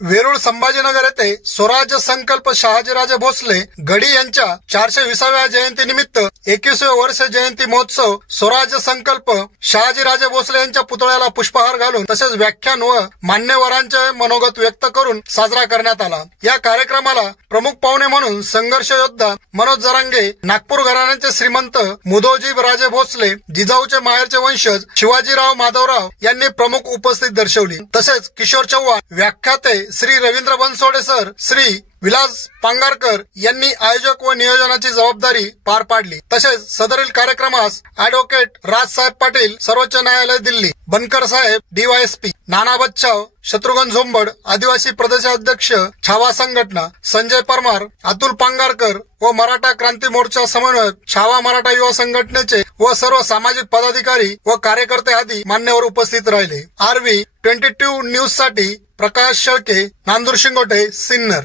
वेरूळ संभाजीनगर येथे स्वराज्य संकल्प शहाजीराजे भोसले गडी यांच्या 420व्या जयंतीनिमित्त 21व्या वर्ष जयंती महोत्सव स्वराज्य संकल्प शहाजीराजे भोसले यांच्या पुतळ्याला पुष्पहार घालून तसेच व्याख्यान व मान्यवरांचे मनोगत व्यक्त करून साजरा करण्यात आला। या कार्यक्रमाला प्रमुख पाहुणे म्हणून संघर्ष योद्धा मनोज जरांगे, नागपूर घराण्याचे श्रीमंत मुधोजी राजे भोसले, जिजाऊचे माहेरचे वंशज शिवाजीराव माधवराव यांनी प्रमुख उपस्थिती दर्शवली। तसेच किशोर चव्हाण, व्याख्याते श्री रवींद्र बनसोडे सर, श्री विलास पांगारकर यांनी आयोजक व नियोजनाची जबाबदारी पार पाडली। तसेच सदरील कार्यक्रमास ॲडव्होकेट राजसाहेब पाटील, सर्वोच्च न्यायालय दिल्ली, बनकर साहेब DYSP, नाना बच्चाव, शत्रुघ्न झोंबड, आदिवासी प्रदेशाध्यक्ष छावा संघटना, संजय परमार, अतुल पांगारकर व मराठा क्रांती मोर्चा समन्वयक, छावा मराठा युवा संघटनेचे व सर्व सामाजिक पदाधिकारी व कार्यकर्ते आदी मान्यवर उपस्थित राहिले। RV 22 न्यूज साठी प्रकाश शेळके, नांदूर शिंगोटे, सिन्नर।